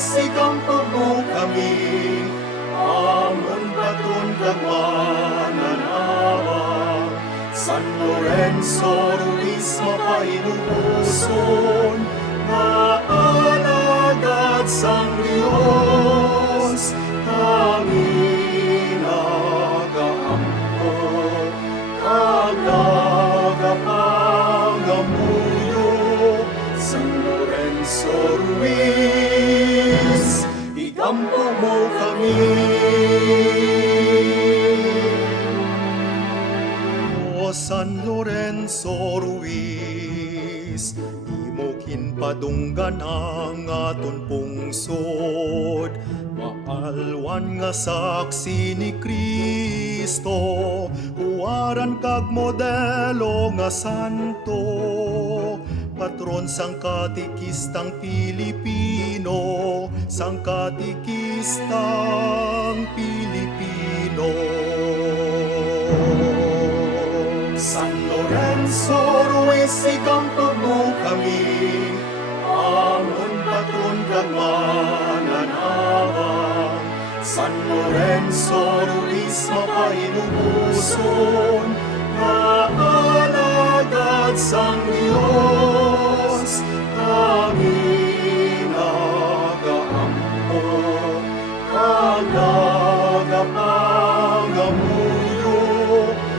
Ikampo mo kami, amon patron kagmananawa. San Lorenzo Ruiz, mapainubuson, maalagad sang Diyos, kami nagaampo, kagagapangamuyo, San Lorenzo ikampo mo kami. O San Lorenzo Ruiz, imo kinpadunggan ang aton pungsod. Maalwan nga saksi ni Kristo, huwaran kag modelo nga santo. Patron sang katikistang Pilipino, sang katikistang Pilipino. San Lorenzo Ruiz, ikampo mo kami, amon patron kang mananawa. San Lorenzo Ruiz, mapainubuson, kagagapangamuyo,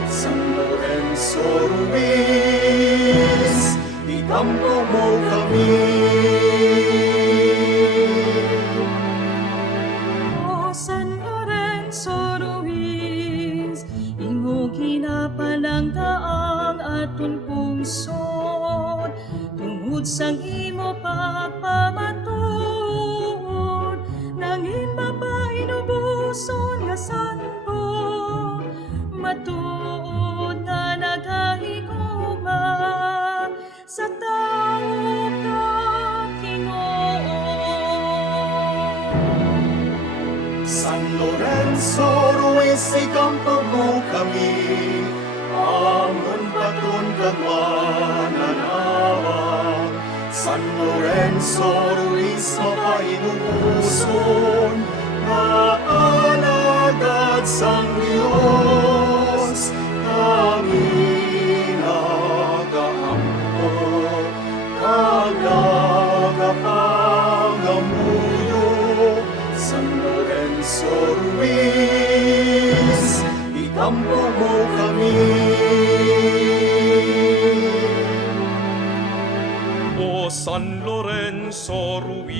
San Lorenzo Ruiz, ikampo mo kami. O San Lorenzo Ruiz, imo ginapanangdaang aton pungsod, tungod sang imo pagpamatuod, Ruiz, ikampo mo kami, amon patron kag mananawa. San Lorenzo Ruiz, mapainubuson, maalagad sang Diyos, kami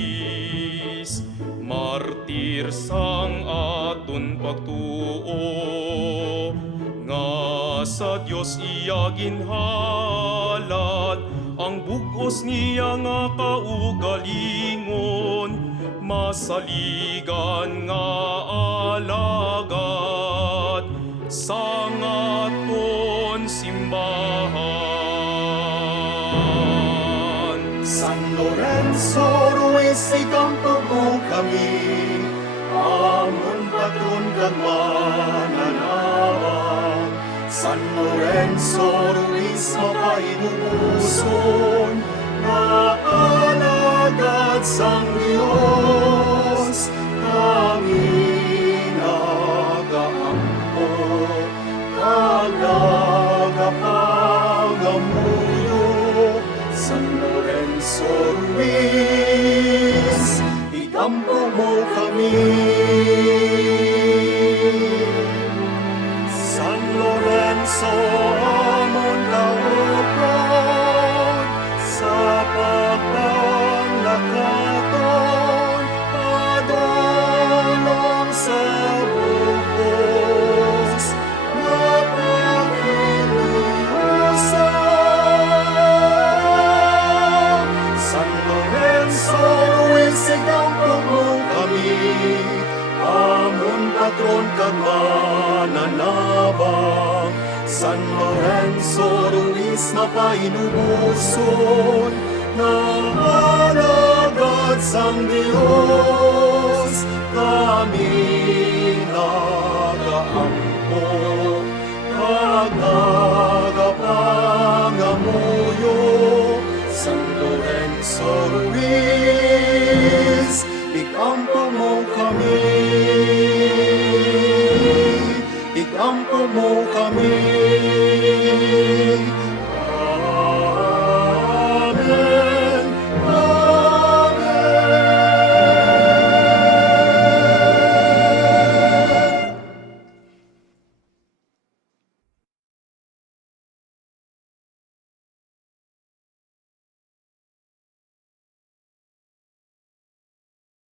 Ruiz, martir sang aton pagtuo, nga sa Dios iya ginhalad, ang bugos niya nga kaugalingon, masaligan nga alagad, sang aton simbahan. San Lorenzo Ikampo mo kami, amon patron kag mananawa. San Lorenzo Ruiz, mapainubuson, maalagad sang Diyos, kami nagaampo, kagagapangamuyo, San Lorenzo Ruiz, ikampo mo kami. Patron kag mananabang. San Lorenzo Ruiz mapainubuson na alagad sang Diyos. Kami